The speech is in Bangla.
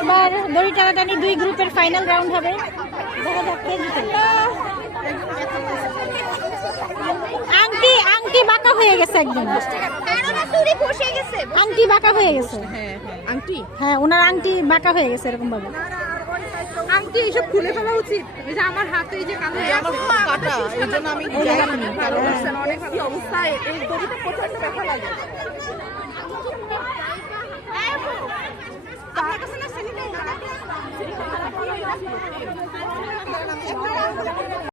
এবার দড়ি টানাটানি 2 গ্রুপের ফাইনাল রাউন্ড হবে। দেখা যাক কে জিতে। আংটি আংটি বাঁকা হয়ে গেছে একদম। আংটি বাঁকা হয়ে গেছে। আংটি, হ্যাঁ ওনার আংটি বাঁকা হয়ে গেছে এরকম ভাবে। আংটি এসব খুলে ফেলা উচিত। এই যে আমার হাতে এই যে কালো কাটা, এই জন্য আমি যাইনি। কারণ অনেক কি অবস্থা, এই দড়িতে প্রচন্ড ব্যথা লাগে। আমার কাছে না সেলিনা